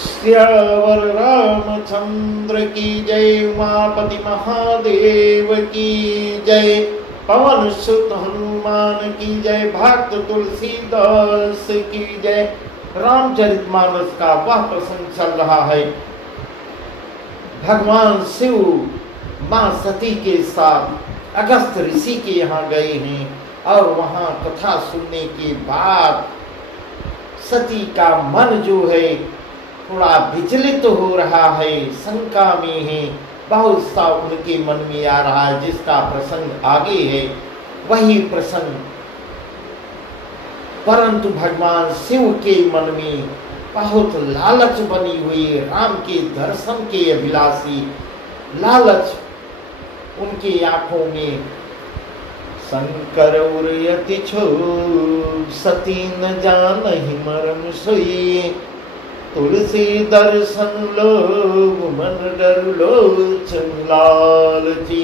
श्यावर रामचंद्र की जय, उमापति महादेव की जय, पवन सुत हनुमान की जय, भक्त तुलसीदास की जय। रामचरितमानस का वह प्रसंग चल रहा है। भगवान शिव मां सती के साथ अगस्त ऋषि के यहाँ गए हैं और वहां कथा सुनने के बाद सती का मन जो है थोड़ा विचलित हो रहा है, शंका में है, बहुत सा उनके मन में आ रहा है, जिसका प्रसंग आगे है वही प्रसंग। परंतु भगवान शिव के मन में बहुत लालच बनी हुई है, राम के दर्शन के अभिलाषी लालच उनकी आंखों में। शंकर उरयति छो सती न जानहि मरम सोई, तुलसी दर्शन लोग मन डर लोचन लालची।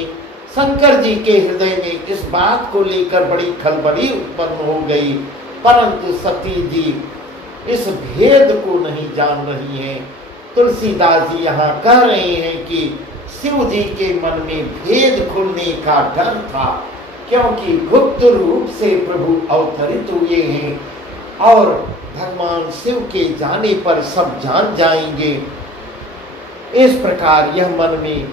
शंकर जी के हृदय में इस बात को लेकर बड़ी खलबली उत्पन्न हो गई, परंतु सती जी इस भेद को नहीं जान रही हैं। तुलसीदास जी यहाँ कह रहे हैं कि शिव जी के मन में भेद खुलने का डर था, क्योंकि गुप्त रूप से प्रभु अवतरित हुए हैं और भगवान शिव के जाने पर सब जान जाएंगे। इस प्रकार यह मन में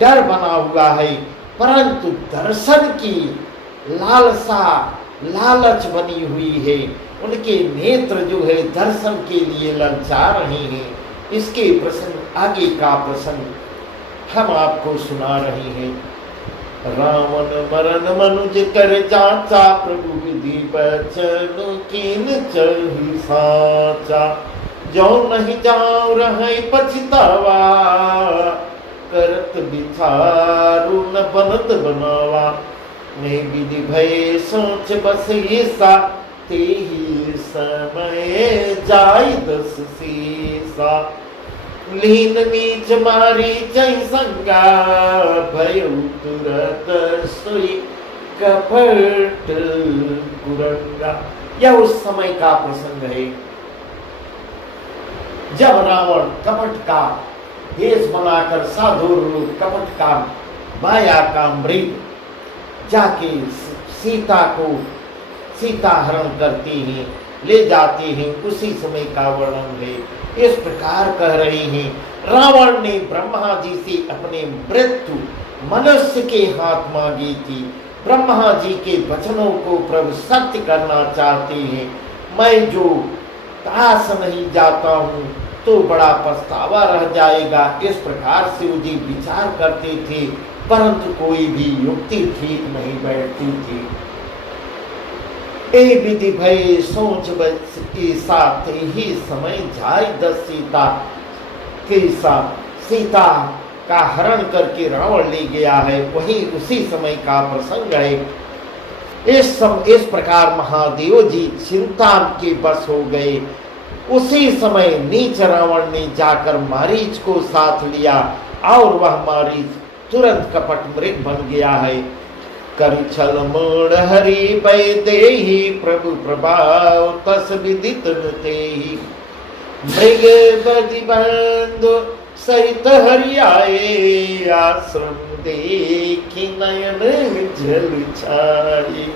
डर बना हुआ है, परंतु दर्शन की लालसा लालच बनी हुई है। उनके नेत्र जो है दर्शन के लिए ललचा रहे हैं। इसके प्रसंग आगे का प्रसंग हम आपको सुना रहे हैं। रावण मरण मनुज कर जाचा, प्रभु विधि बचन कीन चढ़ी साचा। जो नहीं जाओ रहे पछतावा, करत बिचारू न बनत बनावा। मैं विधि भय सोच बस ईसा, ते ही समय जाय दस सीसा। लीन नीच मारी जय संगा, भय तुरत सोई कपट कुरंगा। यह उस समय का प्रसंग है जब रावण कपट का भेष बनाकर साधु रूप कपट का माया का मृग जाके सीता हरण करते हैं, ले जाते हैं। उसी समय का वर्णन है। इस प्रकार कह रहे हैं, रावण ने ब्रह्मा जी से अपने मृत्यु मनुष्य के हाथ मांगी थी। ब्रह्मा जी के वचनों को प्रभु सत्य करना चाहते हैं। मैं जो दास नहीं जाता हूँ तो बड़ा पछतावा रह जाएगा। इस प्रकार शिव जी विचार करते थे, परंतु कोई भी युक्ति ठीक नहीं बैठती थी। ए विधि भय सोच बस ईसा, ते ही समय जाय दस सीता। सीता का हरण करके रावण ले गया है, वही उसी समय का प्रसंग है। इस प्रकार महादेव जी चिंता के बस हो गए। उसी समय नीच रावण ने जाकर मारीच को साथ लिया और वह मारीच तुरंत कपट मृग बन गया है। कर छल मोड़ हरि पै देहि, प्रभु प्रभाव तस विदित तेहि। मृग बदि बंधु सहित हरि आए, आश्रम देखि नयन जल छाए।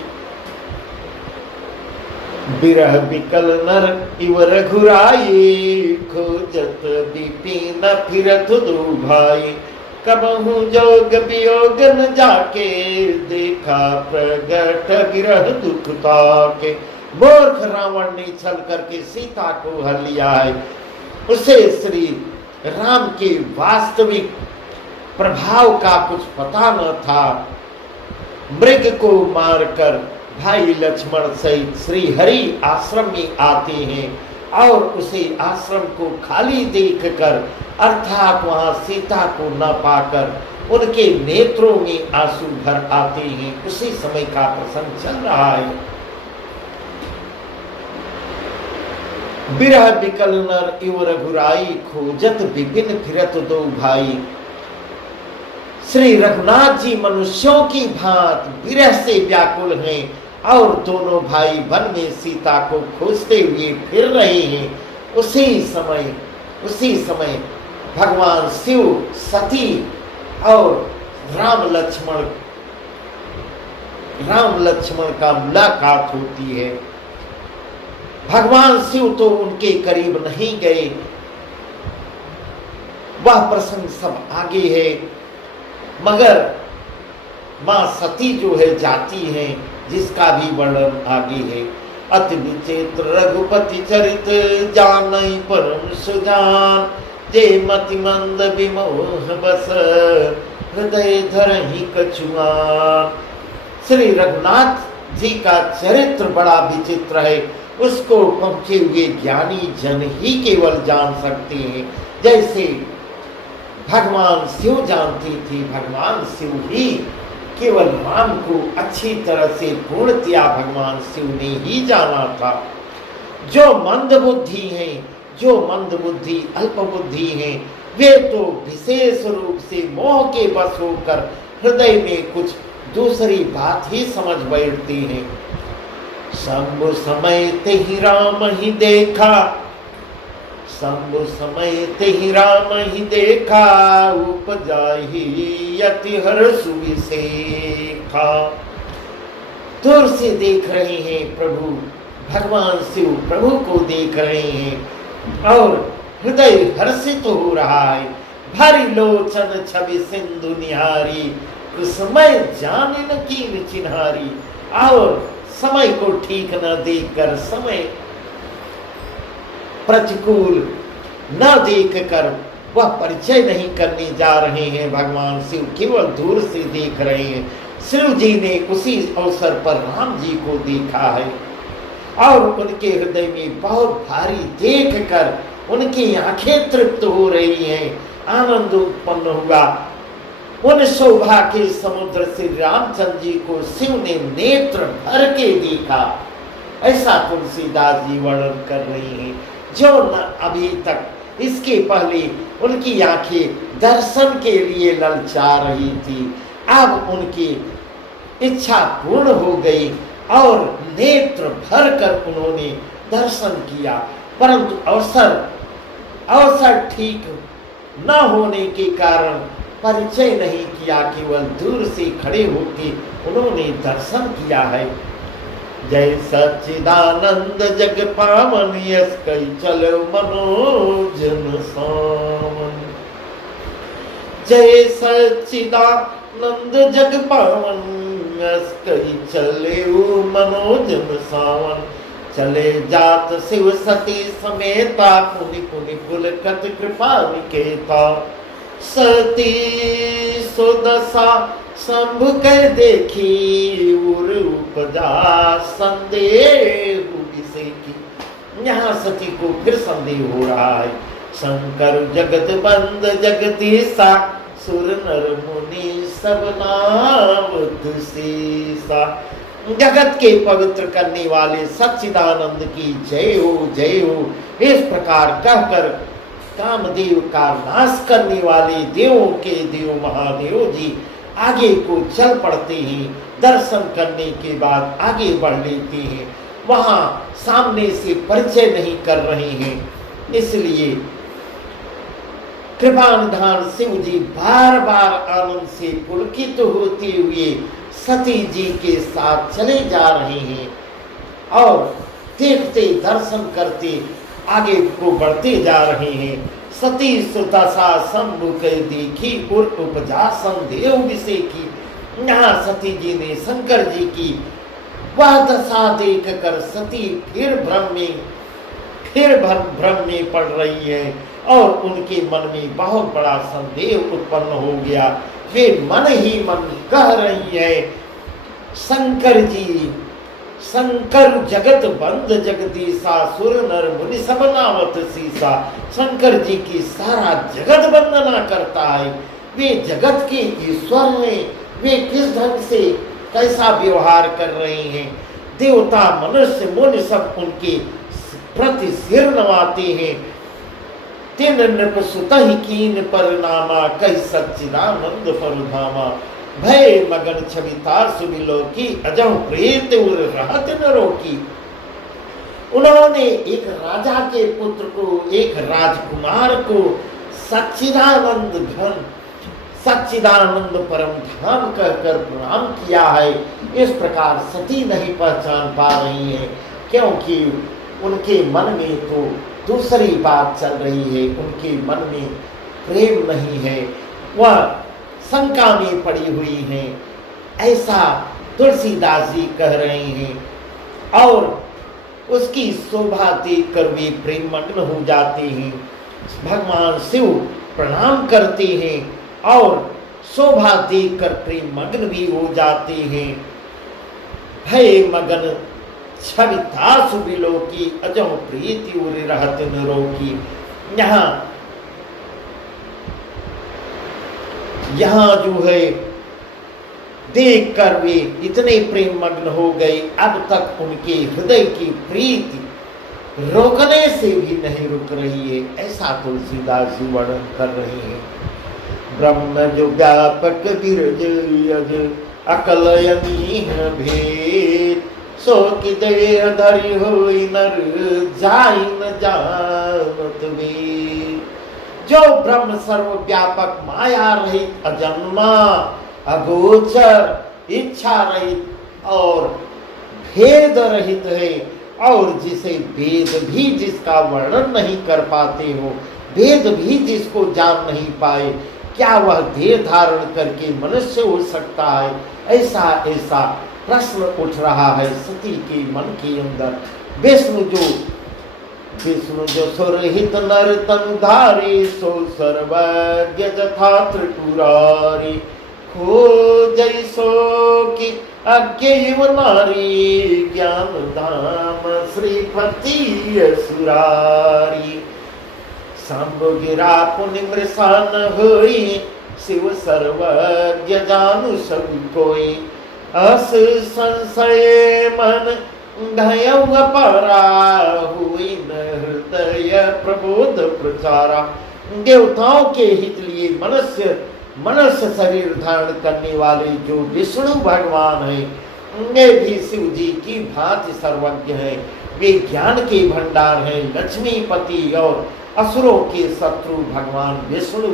बिरह बिकल नर इव रघुराई, खोजत विपिन फिरत दो भाई। कबहु जोग वियोग न जाके, देखा प्रगट विरह दुख ताके। मूर्ख रावण ने छल करके सीता को हर लिया है। उसे श्री राम के वास्तविक प्रभाव का कुछ पता न था। मृग को मारकर भाई लक्ष्मण सहित श्री हरि आश्रम में आते हैं और उसे आश्रम को खाली देखकर अर्थात वहां सीता को न पाकर उनके नेत्रों में आंसू भर आते हैं। उसी समय का प्रसंग चल रहा है। बिरह बिकल नर इव रघुराई, खोजत विपिन फिरत दो भाई। श्री रघुनाथ जी मनुष्यों की भांत विरह से व्याकुल हैं और दोनों भाई वन में सीता को खोजते हुए फिर रहे हैं। उसी समय उसी समय भगवान शिव, सती और राम लक्ष्मण का मुलाकात होती है। भगवान शिव तो उनके करीब नहीं गए, वह प्रसंग सब आगे है, मगर मां सती जो है जाती है, जिसका भी वर्णन आगे है। अति विचित्र रघुपति चरित जानई परम सुजान, जे मति मंद विमोह बस हृदय धरहि कछुआन। श्री रघुनाथ जी का चरित्र बड़ा विचित्र है, उसको पहुंचे हुए ज्ञानी जन ही केवल जान सकते हैं। जैसे भगवान शिव जानते थे, भगवान शिव ही केवल राम को अच्छी तरह से पूर्णतया भगवान शिव ने ही जाना था। जो मंद बुद्धि हैं, जो मंद बुद्धि अल्प बुद्धि हैं, वे तो विशेष रूप से मोह के वश होकर हृदय में कुछ दूसरी बात ही समझ बैठते हैं। शंभु समय ते ही राम ही देखा, शंभु समय ते ही राम ही देखा, उपजाहि अति हर्ष विसेखा। दूर से देख रहे हैं प्रभु, भगवान शिव प्रभु को देख रहे हैं और हृदय हर्षित हो रहा है। भरी लोचन छवि सिंधु निहारी, कुसमय जानिन कीन चिन्हारी। और समय को ठीक न देखकर, समय प्रतिकूल न देखकर वह परिचय नहीं करने जा रहे हैं भगवान शिव, केवल दूर से देख रहे हैं। शिव जी ने उसी अवसर पर राम जी को देखा है और उनके हृदय में बहुत भारी देखकर उनकी आंखें तृप्त हो रही हैं, आनंद उत्पन्न हुआ। उन शोभा के समुद्र से रामचंद्र जी को शिव ने नेत्र भर के देखा, ऐसा तुलसीदास जी वर्णन कर रहे हैं। जो न अभी तक इसके पहले उनकी आंखें दर्शन के लिए ललचा रही थी, अब उनकी इच्छा पूर्ण हो गई और नेत्र भर कर उन्होंने दर्शन किया। परंतु अवसर ठीक न होने के कारण परिचय नहीं किया, केवल दूर से खड़े होकर उन्होंने दर्शन किया है। जय सच्चिदानंद जग पावन, यस कई चलो मनोजन सावन। जय सच्चिदानंद जग पावन, यस कई चले मनोजन सावन। चले जात शिव सती समेता, पुनि पुनि पुलकत कृपा निकेता। सती सुदशा शंभु कह देखी, उर उपजा संदेह विसेखी। यहाँ सती को फिर संदेह हो रहा है। शंकर जगत बंद जगदीशा, सुर नर मुनि सब नावत सीसा। जगत के पवित्र करने वाले सच्चिदानंद की जय हो, जय हो। इस प्रकार कहकर कामदेव का नाश करने वाले देवों के देव महादेव जी आगे को चल पड़ते हैं। दर्शन करने के बाद आगे बढ़ लेते हैं। वहां सामने से परिचय नहीं कर रहे हैं, इसलिए कृपानिधान शिव जी बार बार आनंद से पुलकित होते हुए सती जी के साथ चले जा रहे हैं और देखते दर्शन करते आगे को बढ़ते जा रहे हैं। सती सुदशा शंभु कह देखी, उर उपजा संदेह विसेखी। यहाँ सती जी ने शंकर जी की वह दशा देख कर सती फिर भ्रम में पड़ रही है और उनके मन में बहुत बड़ा संदेह उत्पन्न हो गया। वे मन ही मन कह रही है, शंकर जी, शंकर जगत बंद जगदीशा, सुर नर मुनि सब नावत सीसा। शंकर जी की सारा जगत वंदना करता है, वे जगत के ईश्वर हैं। वे किस ढंग से कैसा व्यवहार कर रहे हैं। देवता मनुष्य मुनि सब उनके प्रति सिर नवाते हैं। तिन नृप सुतहि कीन परिणामा, कही सच्चिदानंद परधामा। भय मगन छवि तार सुमिलो की, अजम प्रेत उर रहत न रोकी। उन्होंने एक राजा के पुत्र को, एक राजकुमार को सच्चिदानंद घन, सच्चिदानंद परम धाम कहकर प्रणाम किया है। इस प्रकार सती नहीं पहचान पा रही है, क्योंकि उनके मन में तो दूसरी बात चल रही है। उनके मन में प्रेम नहीं है, वह शंका में पड़ी हुई हैं, ऐसा तुलसीदास जी कह रहे हैं। और उसकी शोभा देख कर वे प्रेम मग्न हो जाते हैं। भगवान शिव प्रणाम करते हैं और शोभा देख कर प्रेम मग्न भी हो जाते हैं। भय मगन छविता सुबिलो की अजो प्रीति उरी रहत नरो की। यहाँ जो है देख कर वे इतने प्रेम मग्न हो गए, अब तक उनके हृदय की प्रीति रोकने से भी नहीं रुक रही है, ऐसा तुलसीदास जी वर्णन कर रहे हैं। ब्रह्म जो व्यापक विरज यज अकलयनी भेद, सो कि देह धरि होई नर जाई न जानत वेद। जो ब्रह्म सर्वव्यापक, माया रहित, अजन्मा, अगोचर, इच्छा रहित और भेद रहित है, और जिसे वेद भी जिसका वर्णन नहीं कर पाते हो, वेद भी जिसको जान नहीं पाए, क्या वह देह धारण करके मनुष्य हो सकता है? ऐसा ऐसा प्रश्न उठ रहा है सती के मन के अंदर। विष्णु जो सुरहित नर तन धारे, सो सर्वज्ञ जथा त्रिपुरारी। खोजै सो कि अज्ञेय नारी, ज्ञान धाम श्रीपति असुरारी। शंभु गिरा पुनि मृषान होई, शिव सर्वज्ञ जानु सब कोई। अस संशय मन भयं अपारा, हुई न हृदय प्रबोध प्रचारा। देवताओं के हित लिए मनुष्य शरीर धारण करने वाले जो विष्णु भगवान हैं, वे भी शिव जी की भांति सर्वज्ञ हैं। वे ज्ञान के भंडार हैं, लक्ष्मीपति और असुरों के शत्रु भगवान विष्णु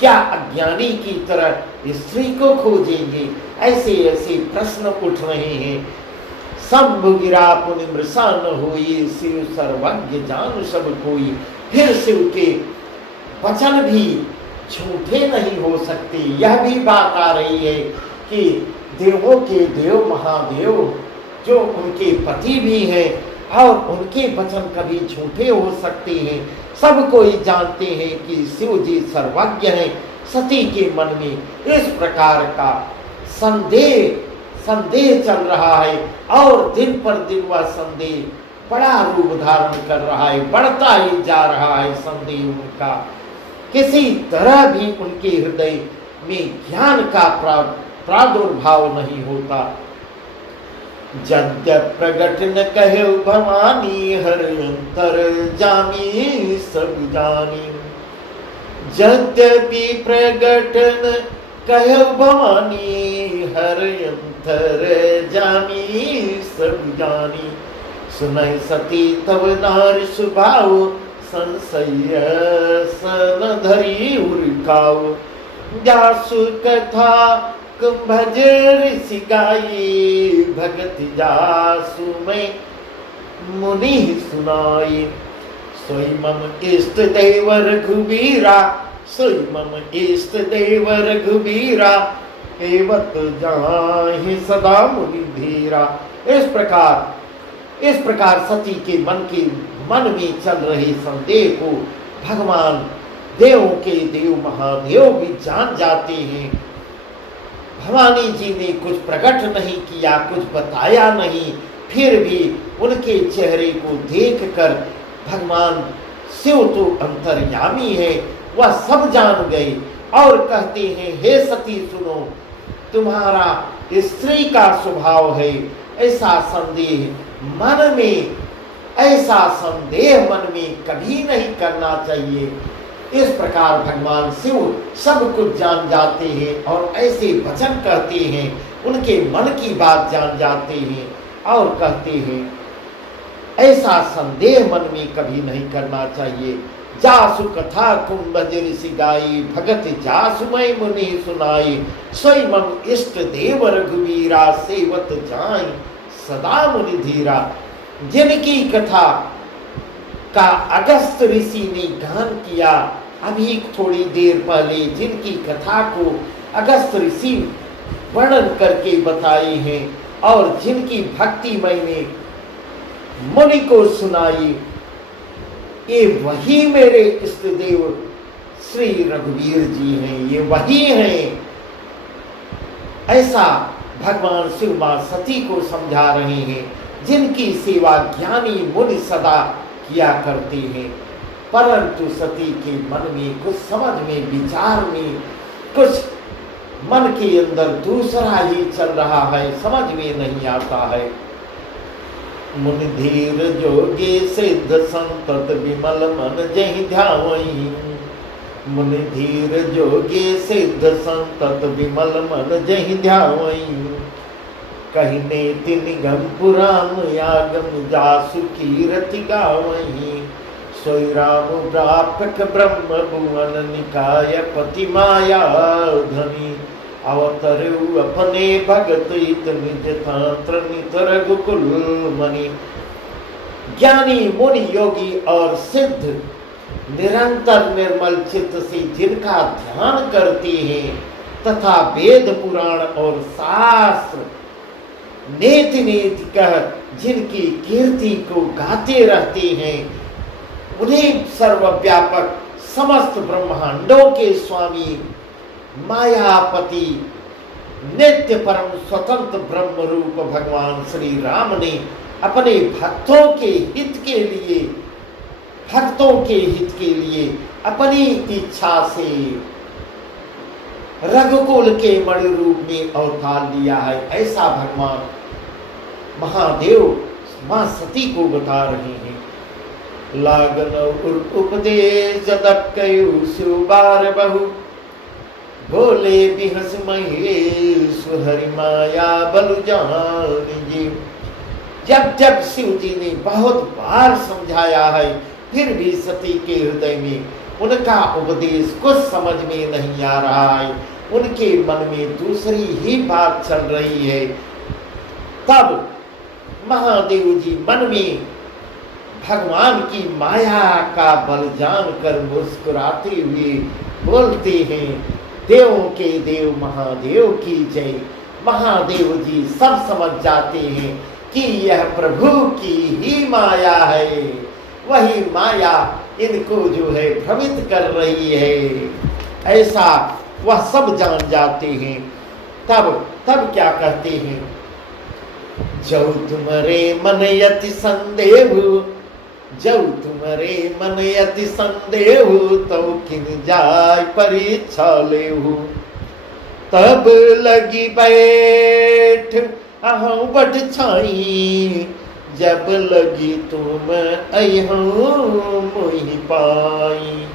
क्या अज्ञानी की तरह स्त्री को खोजेंगे? ऐसे ऐसे प्रश्न उठ रहे हैं। शंभु गिरा पुनि मृषान होई, शिव सर्वज्ञ जान सब कोई। फिर शिव के वचन भी झूठे नहीं हो सकते। यह भी बात आ रही है कि देवों के देव महादेव जो उनके पति भी हैं, और उनके वचन कभी झूठे हो सकते हैं। सब कोई जानते हैं कि शिव जी सर्वज्ञ हैं। सती के मन में इस प्रकार का संदेह चल रहा है, और दिन पर दिन वह संदेह बड़ा रूप धारण कर रहा है, बढ़ता ही जा रहा है संदेह उनका। किसी तरह भी उनके हृदय में ज्ञान का प्रादुर्भाव नहीं होता। जद्य प्रगट न कहे भवानी, हर अंतर जामी सब जानी। यद्यपि प्रगट न कहे भवानी, हर अंतर जामी सब जानी। सुनय सती तब नार सुभाव, संशय सन धरी उर्खाव। जासु कथा कुंभज ऋषि गाई, भगति जासु में मुनि सुनाई। सोई मम इष्ट देव रघुबीरा, सोई मम इष्ट देव रघुबीरा। एवत जाहि सदा मुनि धीरा। इस प्रकार सती के मन में चल रहे संदेह को भगवान देवों के देव महादेव भी जान जाते हैं। भवानी जी ने कुछ प्रकट नहीं किया, कुछ बताया नहीं, फिर भी उनके चेहरे को देखकर भगवान शिव तो अंतर्यामी है, वह सब जान गए और कहते हैं, हे सती सुनो, तुम्हारा स्त्री का स्वभाव है, ऐसा संदेह मन में कभी नहीं करना चाहिए। इस प्रकार भगवान शिव सब कुछ जान जाते हैं और ऐसे वचन कहते हैं, उनके मन की बात जान जाते हैं और कहते हैं, ऐसा संदेह मन में कभी नहीं करना चाहिए। जासु कथा कुंभ ऋषि गाई, भगत जासु मई मुनि सुनाई, सोई मम इष्ट देव रघुवीरा, सेवत जाई सदा मुनि धीरा। जिनकी कथा का अगस्त ऋषि ने गान किया, अभी थोड़ी देर पहले जिनकी कथा को अगस्त ऋषि वर्णन करके बताए हैं और जिनकी भक्ति मैंने मुनि को सुनाई, ये वही मेरे इष्ट देव श्री रघुवीर जी हैं, ये वही हैं। ऐसा भगवान शिव मां सती को समझा रहे हैं, जिनकी सेवा ज्ञानी मुनि सदा किया करते हैं। परंतु सती के मन में कुछ समझ में, विचार में कुछ मन के अंदर दूसरा ही चल रहा है, समझ में नहीं आता है। मुनि धीर जोगे सिद्ध संतत विमल मन जहि ध्यावई, मुनि धीर जोगे सिद्ध संतत विमल मन जहि ध्यावई। कहने तिन गम पुराण यागम जासु कीरति गावई, सोई राम प्रापक ब्रह्म भुवन निकाय पति माया धनी। अवतरु अपने भगत हित निज तंत्र नितर गुकुल मणि। ज्ञानी मुनि योगी और सिद्ध निरंतर निर्मल चित्त से जिनका ध्यान करते हैं तथा वेद पुराण और शास्त्र नेति नेति कह जिनकी कीर्ति को गाते रहते हैं, उन्हें सर्वव्यापक समस्त ब्रह्मांडों के स्वामी मायापति नित्य परम स्वतंत्र ब्रह्म रूप भगवान श्री राम ने अपने भक्तों के हित के लिए अपनी इच्छा से रघुकुल के मणि रूप में अवतार लिया है। ऐसा भगवान महादेव मां सती को बता रहे हैं। लागन उपदेश जदक कयु सुबार बहु, बोले बिहस महेश हरि माया बलु जान जी। जब जब शिव जी ने बहुत बार समझाया है, फिर भी सती के हृदय में उनका उपदेश कुछ समझ में नहीं आ रहा है, उनके मन में दूसरी ही बात चल रही है। तब महादेव जी मन में भगवान की माया का बल जानकर मुस्कुराते हुए बोलते हैं, देवों के देव महादेव की जय। महादेव जी सब समझ जाते हैं कि यह प्रभु की ही माया है, वही माया इनको जो है भ्रमित कर रही है, ऐसा वह सब जान जाते हैं। तब क्या कहते हैं, जो तुम्हारे मन यति संदेह, जब तुम्हारे मन यति संदेह, तो किन जाय परीक्षा लेहु। तब लगी बैठ अहं बट छाई, जब लगी तुम अहं मोहि पाई।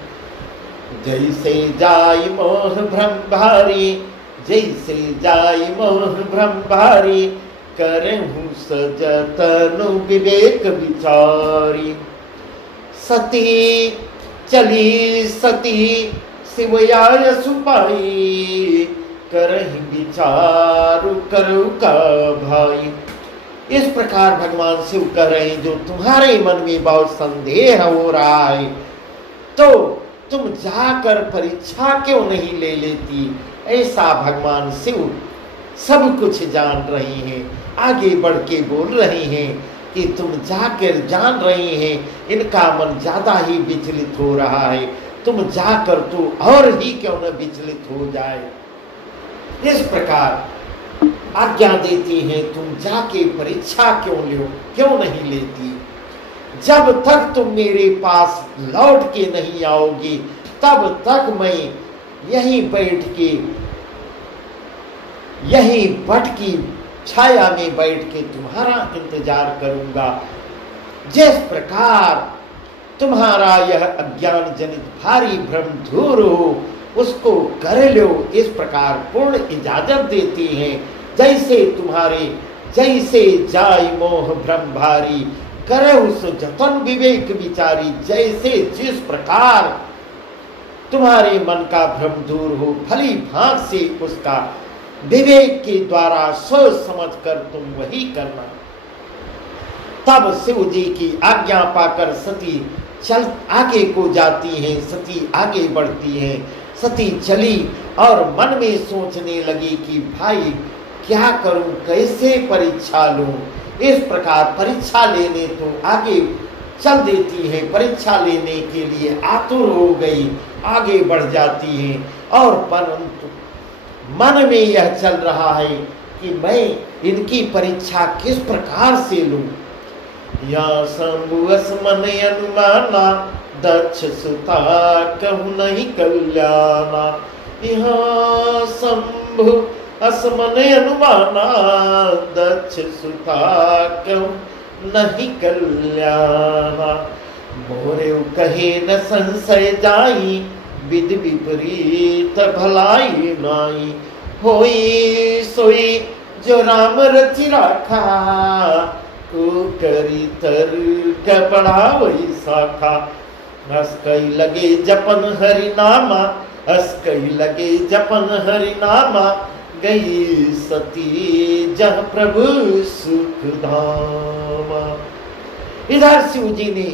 जैसे जाय मोह भ्रम भारी, जैसे जाय मोह भ्रम भारी, करहु सजतनु विवेक विचारी। सती चली सती शिवयाय सुपाई, करहि विचारु करु का भाई। इस प्रकार भगवान शिव कह रहे हैं, जो तुम्हारे मन में बहुत संदेह हो रहा है, तो तुम जाकर परीक्षा क्यों नहीं ले लेती। ऐसा भगवान शिव सब कुछ जान रहे हैं, आगे बढ़ के बोल रहे हैं कि तुम जाकर जान रहे हैं इनका मन ज्यादा ही विचलित हो रहा है, तुम जाकर तो और ही क्यों न विचलित हो जाए। इस प्रकार आज्ञा देती हैं, तुम जाके परीक्षा क्यों नहीं लेती। जब तक तुम मेरे पास लौट के नहीं आओगी, तब तक मैं यहीं बैठ के, यहीं बट की छाया में बैठ के तुम्हारा इंतजार करूंगा। जिस प्रकार तुम्हारा यह अज्ञान जनित भारी भ्रम दूर हो, उसको कर लो, इस प्रकार पूर्ण इजाजत देती हैं। जैसे जाय मोह भ्रम भारी, करे सो जतन विवेक विचारी, जैसे जिस प्रकार तुम्हारे मन का भ्रम दूर हो, भली भांत से उसका विवेक के द्वारा सोच समझ कर तुम वही करना। तब शिव जी की आज्ञा पाकर सती चल आगे को जाती हैं, सती आगे बढ़ती हैं। सती चली और मन में सोचने लगी कि भाई क्या करूं, कैसे परीक्षा लूं। इस प्रकार परीक्षा लेने तो आगे चल देती है, परीक्षा लेने के लिए आतुर हो गई, आगे बढ़ जाती है। और परंतु मन में यह चल रहा है कि मैं इनकी परीक्षा किस प्रकार से लूं। या शंभुअस मन अनुमाना, दक्ष सुता कहु नहीं कल्याणा। यहाँ शंभु असमन अनुमाना, दक्ष सुता कहु नहीं कल्याणा। मोरे कहे न संशय जाई, विधि विपरीत भलाई नाई। होई सोई जो राम रचि राखा, को करी तर्क बढ़ावई शाखा। हस कई लगे जपन हरि नामा, हस कई लगे जपन हरि नामा। गई सती जह प्रभु सुख धामा। इधर शिव जी ने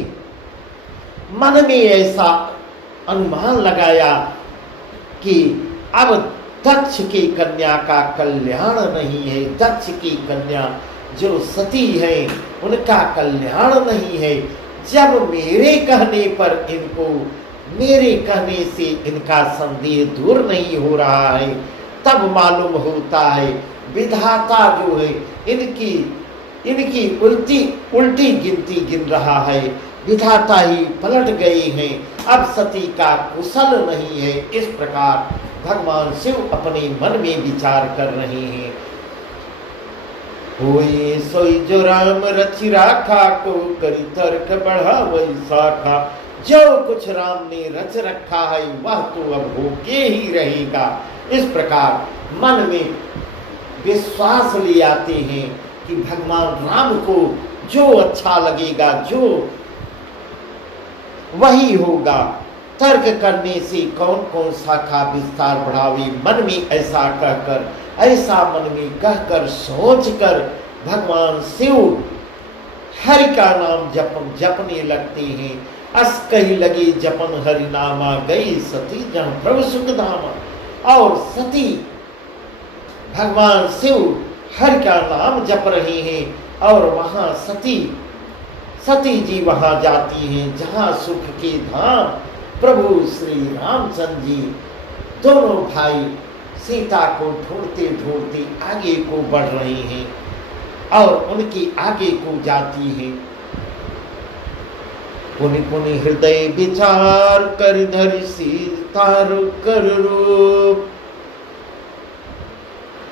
मन में ऐसा अनुमान लगाया कि अब दक्ष की कन्या का कल्याण नहीं है, दक्ष की कन्या जो सती है उनका कल्याण नहीं है। जब मेरे कहने पर इनको, मेरे कहने से इनका संदेह दूर नहीं हो रहा है, तब मालूम होता है विधाता जो है इनकी उल्टी गिनती गिन रहा है। विधाता ही पलट गए हैं, अब सती का कुशल नहीं है। इस प्रकार भगवान शिव अपने मन में विचार कर रहे हैं। होई सोई जो राम रचि राखा, को करी तर्क बढ़ावई शाखा। जो कुछ राम ने रच रखा है वह तो अब होके ही रहेगा। इस प्रकार मन में विश्वास ले आते हैं कि भगवान राम को जो अच्छा लगेगा, जो वही होगा। तर्क करने से कौन कौन शाखा विस्तार बढ़ावे। मन में ऐसा कहकर, ऐसा मन में कहकर सोचकर भगवान शिव हरि का नाम जपने लगते हैं। अस कही लगे जपन हरि नामा, गई सती जहाँ प्रभु सुख धामा। और सती भगवान शिव हरि का नाम जप रहे हैं और वहां सती जी वहां जाती हैं जहां सुख के धाम प्रभु श्री रामचंद्र जी दोनों भाई सीता को ढूंढते ढूंढते आगे को बढ़ रहे हैं और उनकी आगे को जाती है। पुनि पुनि हृदय विचार कर धरि सीता कर रूप।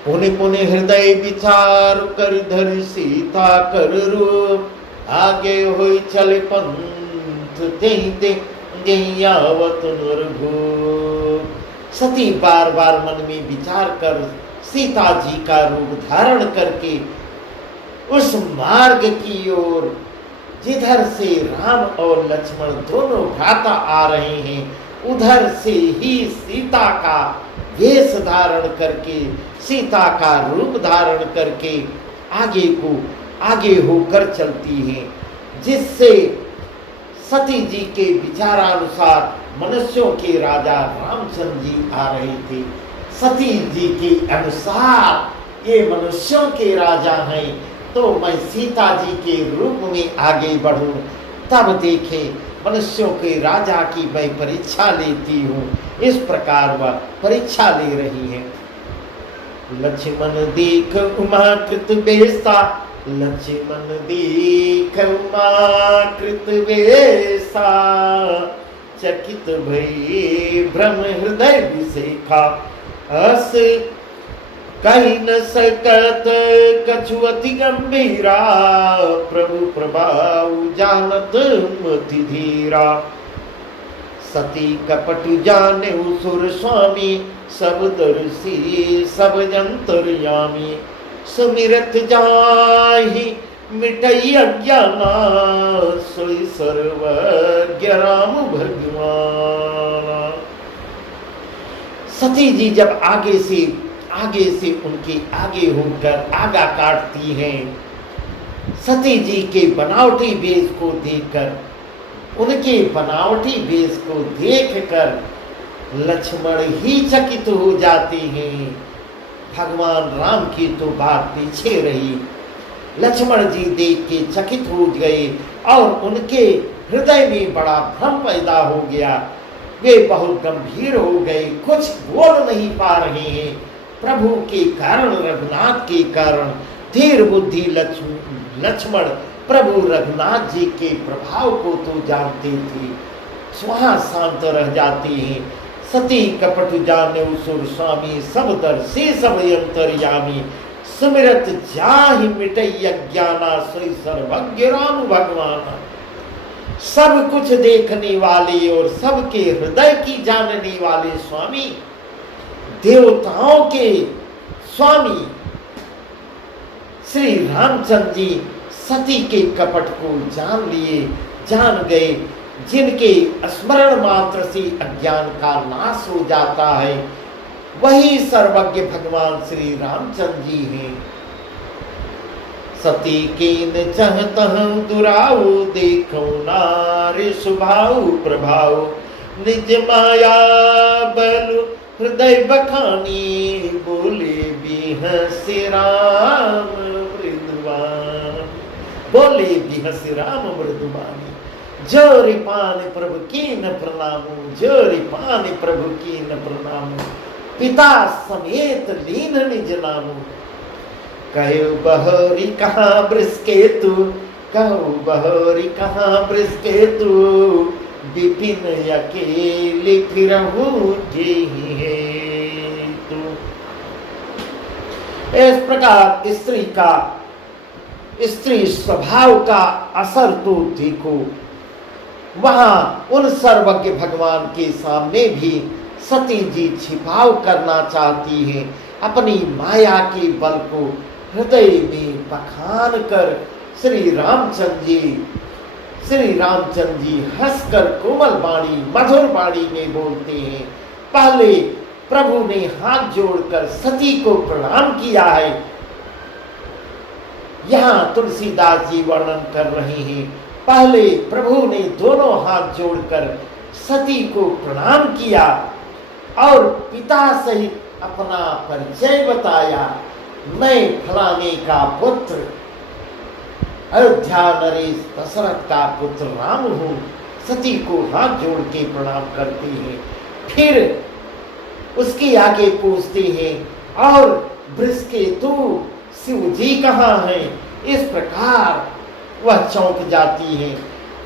पुनि पुनि हृदय विचार कर धरि सीता कर रूप। आगे होई चले पंथ तेहि आवत नरभूप। सती बार बार मन में विचार कर सीता जी का रूप धारण करके उस मार्ग की ओर जिधर से राम और लक्ष्मण दोनों भ्राता आ रहे हैं उधर से ही सीता का वेश धारण करके, सीता का रूप धारण करके आगे होकर चलती हैं, जिससे सती जी के विचारानुसार मनुष्यों के राजा रामचंद्र जी आ रहे थे। सती जी के अनुसार ये मनुष्यों के राजा हैं, तो मैं सीता जी के रूप में आगे बढ़ूं, तब देखे मनुष्यों के राजा की मैं परीक्षा लेती हूँ। इस प्रकार वह परीक्षा ले रही है। लक्ष्मण देख उमाकृत बेसा, लक्ष्मण देख उमाकृत बेसा। चकित भई भ्रम हृदय विसेखा। अस कही न सकत कछु अति गंभीरा। प्रभु प्रभाव जानत मति धीरा। सती कपट जाने सुर स्वामी, सब दर्शी सब जंतरयामी। सुमिरत जाहि मिटई अज्ञाना सोई सर्वज्ञ राम भगवान। सती जी जब आगे से उनके आगे होकर आगा काटती हैं, सती जी के बनावटी वेश को देखकर, उनके बनावटी वेश को देखकर लक्ष्मण ही चकित हो जाते हैं। भगवान राम की तो बात पीछे रही, लक्ष्मण जी देख के चकित हो गए और उनके हृदय में बड़ा भ्रम पैदा हो गया। वे बहुत गंभीर हो गए, कुछ बोल नहीं पा रहे हैं। प्रभु के कारण, रघुनाथ के कारण धीर बुद्धि लक्ष्मण प्रभु रघुनाथ जी के प्रभाव को तो जानते थे, वहां शांत रह जाते हैं। सती कपट जाने सुर स्वामी, सब दर्शे सब अंतर्यामी, सुमिरत जाहि मिटई अज्ञाना सोई सर्वज्ञ राम भगवान। सब कुछ देखने वाले और सबके हृदय की जानने वाले स्वामी, देवताओं के स्वामी श्री रामचंद्र जी सती के कपट को जान गए। जिनके स्मरण मात्र से अज्ञान का नाश हो जाता है, वही सर्वज्ञ भगवान श्री रामचंद्र जी हैं। सती कीन चहतह दुराऊ, देखो नारी सुभाऊ प्रभाव, निज माया बल हृदय बखानी, बोले बिहसि राम मृदुवान, बोले बिहसि राम मृदुवानी। जोरि पान प्रभु कीन प्रणामु, जोरि पान प्रभु कीन प्रणामु, पिता समेत लीन निज नामु। कहो बहोरी कहाँ बृषकेतु, कहो बहोरी कहाँ बृषकेतु, विपिन अकेले फिरहु जेहि हेतु। इस प्रकार स्त्री स्वभाव का असर तो देखो। वहां उन सर्वज्ञ भगवान के सामने भी सती जी छिपाव करना चाहती हैं। अपनी माया के बल को हृदय में बखान कर श्री रामचंद्र जी हंसकर कोमल वाणी, मधुर वाणी में बोलते हैं। पहले प्रभु ने हाथ जोड़कर सती को प्रणाम किया है। यहाँ तुलसीदास जी वर्णन कर रहे हैं, पहले प्रभु ने दोनों हाथ जोड़कर सती को प्रणाम किया और पिता सहित अपना परिचय बताया। मैं फलाने का पुत्र, अयोध्या नरेश दशरथ का पुत्र राम हूँ। सती को हाथ जोड़ के प्रणाम करते हैं। फिर उसके आगे पूछते हैं, और बृषकेतु शिव जी कहाँ हैं? इस प्रकार वह चौंक जाती है।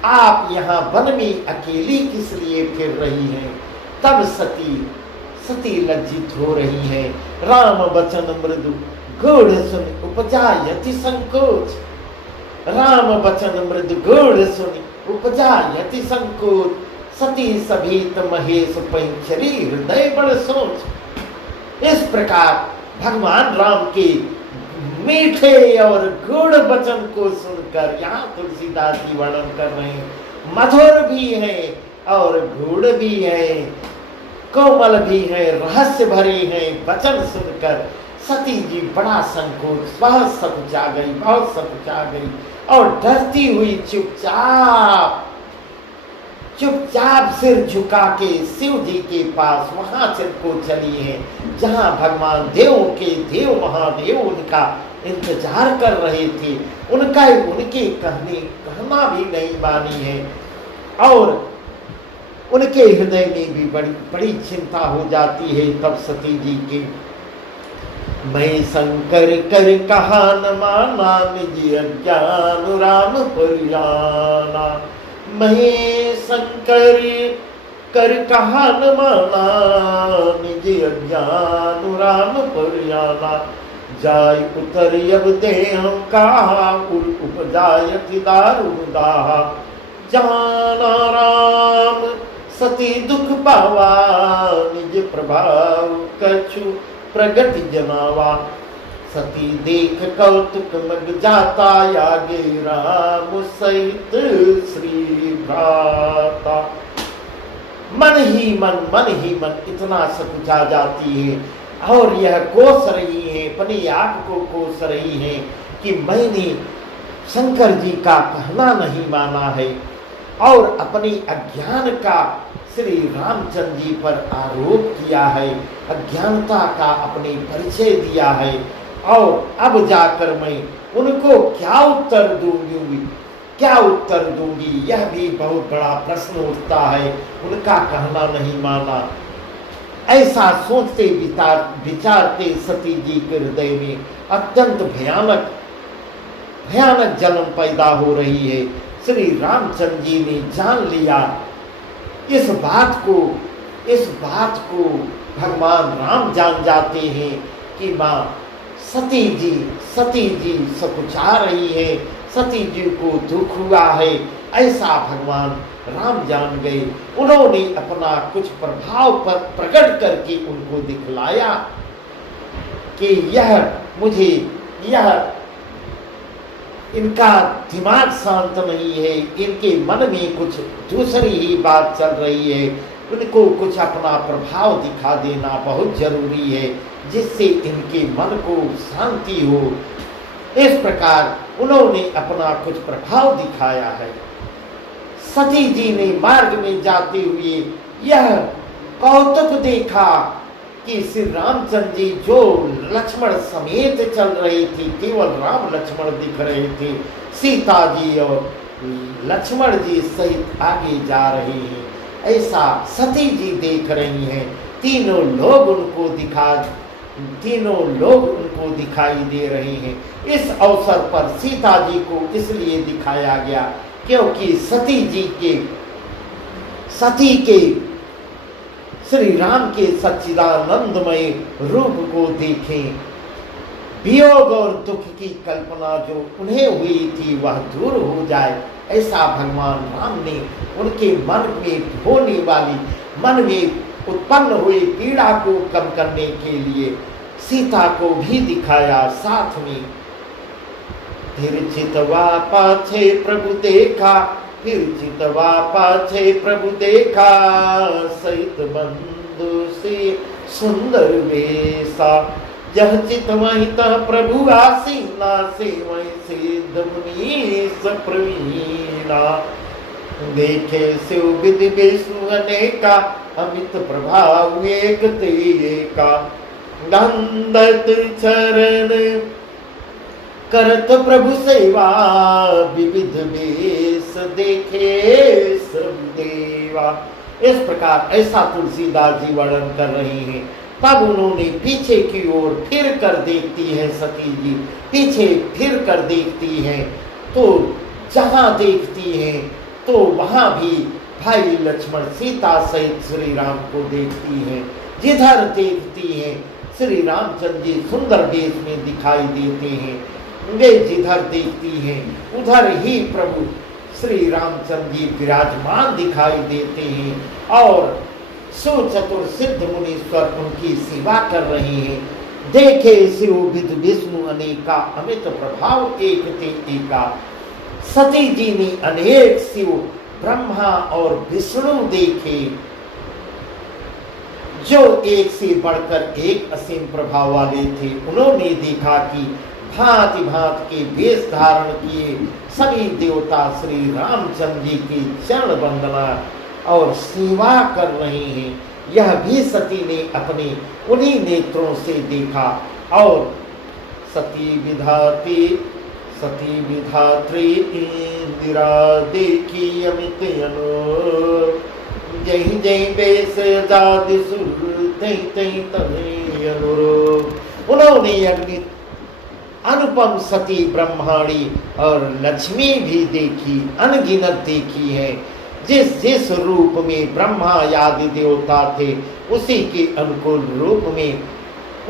आप यहाँ वन में अकेली किस लिए फिर रही हैं? तब सती लज्जित हो रही है। राम वचन मृदु गूढ़ सुन उपजा यति संकोच, राम वचन मृदु गूढ़ सुन उपजा यति संकोच, सती सभीत महेश पंचरी हृदय बड़ सोच। इस प्रकार भगवान राम के मीठे और गूढ़ वचन को सुनकर यहाँ तुलसीदास जी वर्णन कर रहे हैं। मधुर भी है और गूढ़ भी है, कोमल भी है, रहस्य भरे हैं। वचन सुनकर सती जी बड़ा संकोच, बहुत सकुचा गई और डरती हुई चुपचाप सिर झुका के शिव जी के पास वहां सिर को चली है, जहां भगवान देवों के देव महादेव उनका इंतजार कर रहे थे। उनके कहना भी नहीं मानी है और उनके हृदय में भी बड़ी चिंता हो जाती है। तब सती जी के मैं शंकर कर कहा न माना, निज अज्ञान राम परियाना। मैं शंकर कर कहा न माना, निज अज्ञान राम परियाना। जाय उतर अब देह कहा, उपजायति दारुण दाहा। जाना राम सती दुख पावा, निज प्रभाव कछु प्रगति जनावा। सती देख कौतुक मग जाता, आगे राम सहित श्री भ्राता। मन ही मन इतना सकुचा जाती है और यह कोस रही है, अपने आप को कोस रही है कि मैंने शंकर जी का कहना नहीं माना है और अपने अज्ञान का श्री रामचंद्र जी पर आरोप किया है, अज्ञानता का अपने परिचय दिया है। और अब जाकर मैं उनको क्या उत्तर दूंगी, यह भी बहुत बड़ा प्रश्न उठता है। उनका कहना नहीं माना, ऐसा सोचते विचारते सती जी के हृदय में अत्यंत भयानक जलन पैदा हो रही है। श्री रामचंद्र जी ने जान लिया इस बात को भगवान राम जान जाते हैं कि माँ सती जी सकुचा रही है, सती जी को दुख हुआ है, ऐसा भगवान राम जान गए। उन्होंने अपना कुछ प्रभाव पर प्रकट करके उनको दिखलाया कि इनका दिमाग शांत नहीं है, इनके मन में कुछ दूसरी ही बात चल रही है, उनको कुछ अपना प्रभाव दिखा देना बहुत जरूरी है जिससे इनके मन को शांति हो। इस प्रकार उन्होंने अपना कुछ प्रभाव दिखाया है। सती जी ने मार्ग में जाते हुए यह कौतुक देखा कि श्री रामचंद्र जी जो लक्ष्मण समेत चल रहे थे, केवल राम लक्ष्मण दिख रहे थे, सीता जी और लक्ष्मण जी सहित आगे जा रहे हैं, ऐसा सती जी देख रही हैं। तीनों लोग उनको दिखाई दे रहे हैं। इस अवसर पर सीता जी को इसलिए दिखाया गया क्योंकि सती के श्री राम के सच्चिदानंदमय रूप को देखें, वियोग और दुख की कल्पना जो उन्हें हुई थी वह दूर हो जाए, ऐसा भगवान राम ने उनके मन में उत्पन्न हुई पीड़ा को कम करने के लिए सीता को भी दिखाया। साथ में फिर चितवा पाछे प्रभु देखा, सहित बंधु से सुंदर वेशा, यह चितवहि तह प्रभु आसीना, सेवहि सिद्ध मुनीश प्रवीणा। देखे शिव विधि विष्णु अनेका, अमित प्रभाव एक तेका। नंदत चरण करत प्रभु सेवा, विविध वेश देखे सब देवा। इस प्रकार ऐसा तुलसीदास जी वर्णन कर रहे हैं। तब उन्होंने पीछे की ओर फिर कर देखती है सती जी, पीछे फिर कर देखती हैं तो जहां देखती हैं तो वहां भी भाई लक्ष्मण सीता सहित श्री राम को देखती हैं। जिधर देखती हैं श्री रामचंद्र जी सुंदर वेश में दिखाई देते हैं। वे जिधर देखती हैं उधर ही प्रभु श्री रामचंद्र जी विराजमान दिखाई देते हैं और सुचतुर सिद्ध मुनीश्वर उनकी सेवा कर रहे हैं। देखे शिव विधि विष्णु अनेका, अमित प्रभाव एक ते एका। सती जी ने अनेक शिव ब्रह्मा और विष्णु देखे जो एक से बढ़कर एक असीम प्रभाव वाले थे। उन्होंने देखा कि भांति भांति के वेश धारण किए सभी देवता श्री रामचंद्र जी की चरण वंदना और सेवा कर रहे हैं। यह भी सती ने अपने उन्हीं नेत्रों से देखा और सती विधात्री इंदिरा देखी अमित अनु, जय जय बेस जाति सुर तै तै तनै अनुरूप। उन्होंने अग्नि अनुपम सती ब्रह्माणी और लक्ष्मी भी देखी, अनगिनत देखी है। जिस रूप में ब्रह्मा आदि देवता थे उसी के अनुकूल रूप में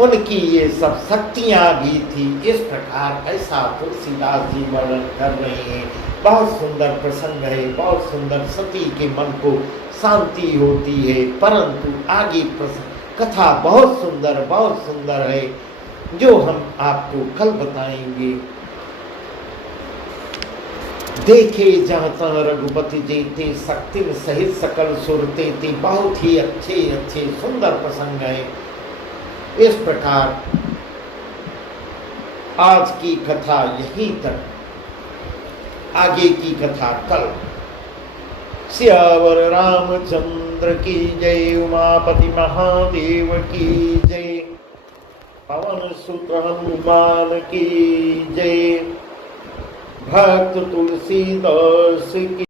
उनकी ये सब शक्तियां भी थी। इस प्रकार ऐसा तुलसीदास जी वर्णन कर रहे हैं। बहुत सुंदर प्रसंग है, बहुत सुंदर, सती के मन को शांति होती है। परंतु आगे कथा बहुत सुंदर है। जो हम आपको कल बताएंगे। देखे जहाँ तहाँ रघुपति जेते, शक्ति सहित सकल सुरते थे। बहुत ही अच्छे अच्छे सुंदर प्रसंग है। इस प्रकार आज की कथा यहीं तक, आगे की कथा कल। सियावर रामचंद्र की जय, उमापति महादेव की जय, पवन सुत हनुमान की जय, भक्त तुलसीदास की